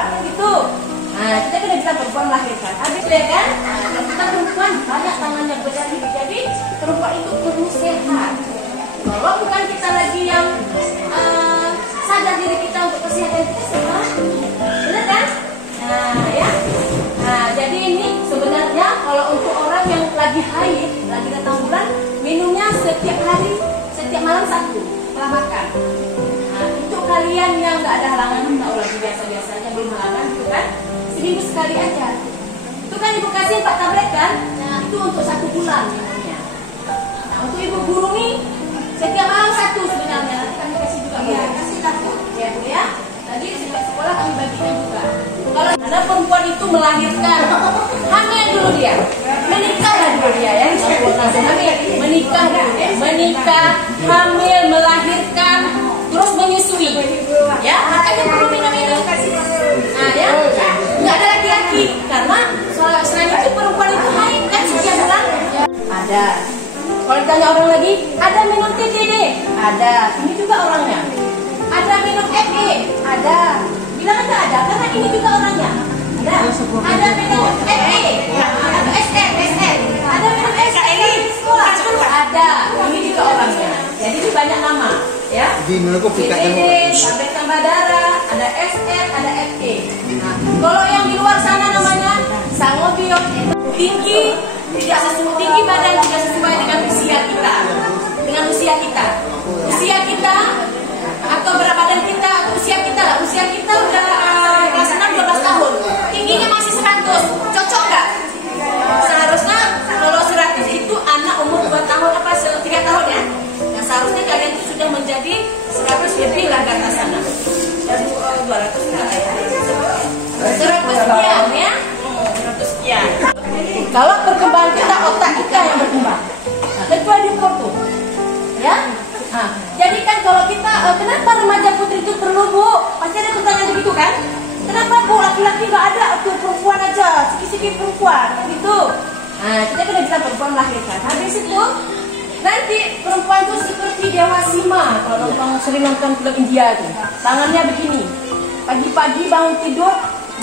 perempuan, kan gitu. Nah, kita kan bisa perempuan melahirkan. Habis ya kan? Nah, kita perempuan banyak tangannya berjari, jadi perempuan itu perlu sehat. Kalau bukan kita lagi yang sadar diri kita untuk kesehatan kita sehat, benar kan? Nah, ya. Nah, jadi ini sebenarnya kalau untuk orang yang lagi haid, lagi datang bulan, minumnya setiap hari, setiap malam 1 setelah makan. Nah, untuk kalian yang nggak ada halangan, nggak lagi biasa-biasa aja belum halangan, gitu kan? Seminggu sekali aja. Itu kan ibu kasih 4 tablet kan? Nah, itu untuk 1 bulan minumnya. Nah, untuk ibu guru nih setiap malam 1 sebenarnya. Nanti kami kasih juga. Iya, kasih takut. Ya Bu ya. Tadi setiap sekolah kami bagikan juga. Kalau ada perempuan itu melahirkan, hamil dulu dia, menikahlah dulu dia ya. Menikah dulu dia, menikah, hamil, melahirkan, terus menyusui. Ya, makanya perlu minum ini. Nah ya, nggak ada laki-laki karena selain itu perempuan itu haid kan sekian bulan. Ada. Kalau ditanya orang lagi, ada minum TTD? Ada. Ini juga orangnya. Ada minum FE? Ada. Bilang aja ada, karena ini juga orangnya. Ada. Ada minum FE? Ada SM? Ada minum SKI? Sekolah? Ada. Ini juga orangnya. Jadi ini banyak nama, ya. TTD, tablet tambah darah, ada SM, ada FE. Nah, kalau yang di luar sana namanya sangobion, tinggi, tinggi badan tidak sesuai dengan usia kita. Dengan usia kita. Usia kita atau berat badan kita atau usia kita lah. Usia kita udah kelas 6 12 tahun. Tingginya masih 100. Cocok nggak? Seharusnya kalau 100 itu anak umur 2 tahun apa 3 tahun ya. Nah, seharusnya kalian itu sudah menjadi 100 lebih lah ke atas sana. 200 enggak ya? 100 sekian ya. 100 sekian. Kalau perkembangan kita, otak kita yang berkembang. Nah, kecuali diukur tuh. Ya? Nah, jadi kan kalau kita, kenapa remaja putri itu perlu Bu? Pasti ada pertanyaan begitu kan? Kenapa Bu laki-laki nggak ada, untuk perempuan aja, sikit-sikit perempuan, kan gitu. Nah, kita kan bisa perempuan melahirkan. Habis itu, nanti perempuan itu seperti Dewa Sima. Kalau sering nonton film India tuh, tangannya begini. Pagi-pagi bangun tidur,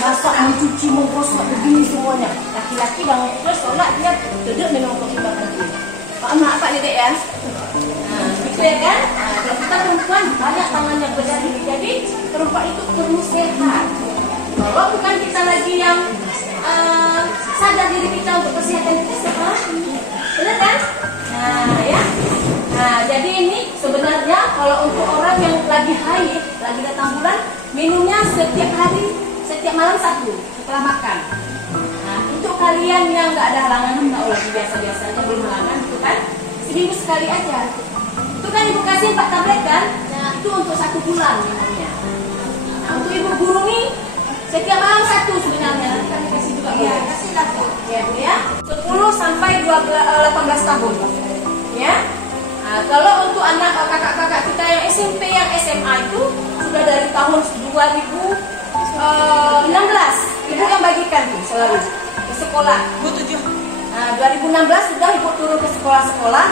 masak, mencuci, menggosok, begini semuanya. Laki-laki bangun tidur, sholat, dia duduk minum kopi makan tea. Maaf Pak Dedek ya. Nah, gitu ya kan? Nah, kalau kita perempuan banyak tangannya berjari, jadi perempuan itu perlu sehat. Kalau bukan kita lagi yang sadar diri kita untuk kesehatan kita sehat, benar kan? Nah ya. Nah jadi ini sebenarnya kalau untuk orang yang lagi haid, lagi datang bulan, minumnya setiap hari, setiap malam 1 setelah makan. Nah untuk kalian yang nggak ada halangan, nggak lagi biasa-biasa aja belum halangan, itu kan seminggu sekali aja. Itu kan ibu kasih 4 tablet kan? Nah itu untuk 1 bulan minumnya. Nah untuk ibu guru nih setiap malam 1 sebenarnya. Nanti kami kasih juga. Iya, kasih takut. Ya Bu ya. 10 sampai 18 tahun. Ya. Nah, kalau untuk anak kakak-kakak kita yang SMP, yang SMA itu sudah dari tahun 2016. Ibu yang bagikan tuh selalu ke sekolah. Bu 7. Nah, 2016 sudah ibu turun ke sekolah-sekolah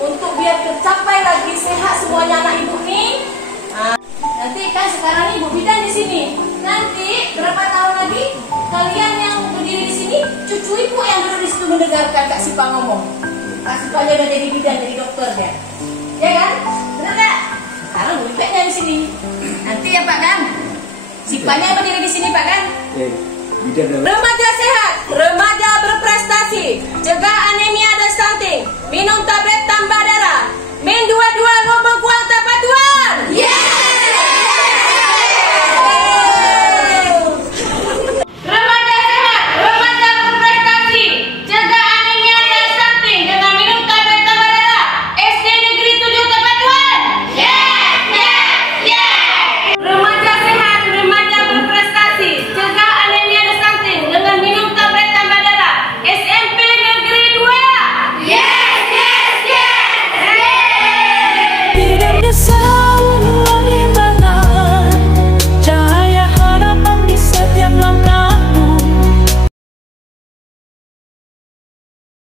untuk biar tercapai lagi sehat semuanya anak ibu nih. Nah, nanti kan sekarang nih ibu bidan di sini. Nanti berapa tahun lagi kalian yang berdiri di sini, cucu ibu yang duduk di situ mendengarkan Kak Sipa ngomong. Kak Sipa aja udah jadi bidan, jadi dokter ya. Ya kan? Benar nggak? Sekarang Bu Ipeknya di sini. Nanti ya Pak kan? Sipanya berdiri di sini Pak kan? Remaja sehat, remaja berprestasi, cegah anemia dan stunting, minum tablet tambah darah, min 22 lumbung